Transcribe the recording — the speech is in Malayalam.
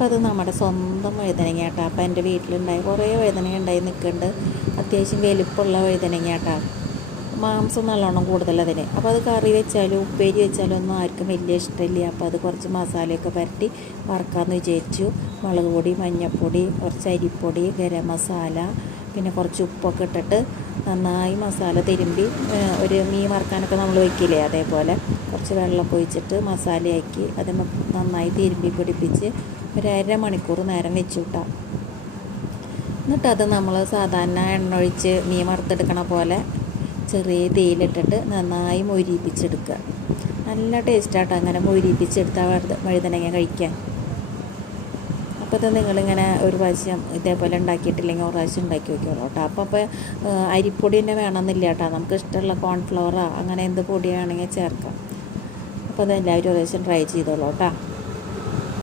അപ്പോൾ അത് നമ്മുടെ സ്വന്തം വഴുതനങ്ങ കേട്ടോ. അപ്പോൾ എൻ്റെ വീട്ടിലുണ്ടായി കുറേ വഴുതനങ്ങ ഉണ്ടായി നിൽക്കുന്നുണ്ട്. അത്യാവശ്യം വലിപ്പമുള്ള വഴുതനങ്ങ കേട്ടോ. മാംസം നല്ലോണം കൂടുതലതിന്. അപ്പോൾ അത് കറി വെച്ചാലും ഉപ്പേരി വെച്ചാലും ഒന്നും ആർക്കും വലിയ ഇഷ്ടമില്ല. അപ്പോൾ അത് കുറച്ച് മസാലയൊക്കെ പുരട്ടി വറുക്കാമെന്ന് വിചാരിച്ചു. മുളക് പൊടി, മഞ്ഞൾപ്പൊടി, കുറച്ച് അരിപ്പൊടി, ഗരം മസാല, പിന്നെ കുറച്ച് ഉപ്പൊക്കെ ഇട്ടിട്ട് നന്നായി മസാല തിരുമ്പി, ഒരു മീൻ വറുക്കാനൊക്കെ നമ്മൾ വയ്ക്കില്ലേ അതേപോലെ കുറച്ച് വെള്ളമൊക്കെ ഒഴിച്ചിട്ട് മസാലയാക്കി അത് നന്നായി തിരുമ്പി പിടിപ്പിച്ച് ഒരു 1/2 മണിക്കൂർ നേരം വെച്ചു വിട്ടാം. എന്നിട്ടത് നമ്മൾ സാധാരണ എണ്ണ ഒഴിച്ച് മീൻ വറുത്തെടുക്കണ പോലെ ചെറിയ തീയിലിട്ടിട്ട് നന്നായി മൊരിയിപ്പിച്ചെടുക്കുക. നല്ല ടേസ്റ്റാട്ടോ അങ്ങനെ മൊരിയിപ്പിച്ചെടുത്താൽ വഴുതനങ്ങ കഴിക്കാൻ. അപ്പോൾ ഇത് നിങ്ങളിങ്ങനെ ഒരു പ്രാവശ്യം ഇതേപോലെ ഉണ്ടാക്കിയിട്ടില്ലെങ്കിൽ ഒരു പ്രാവശ്യം ഉണ്ടാക്കി വയ്ക്കുമല്ലോ കേട്ടോ. അപ്പോൾ അരിപ്പൊടി തന്നെ വേണമെന്നില്ല കേട്ടോ. നമുക്ക് ഇഷ്ടമുള്ള കോൺഫ്ലവറോ അങ്ങനെ എന്ത് പൊടിയാണെങ്കിൽ ചേർക്കാം. അപ്പോൾ അതെല്ലാവരും ഒരു പ്രാവശ്യം ട്രൈ ചെയ്തോളൂ കേട്ടോ.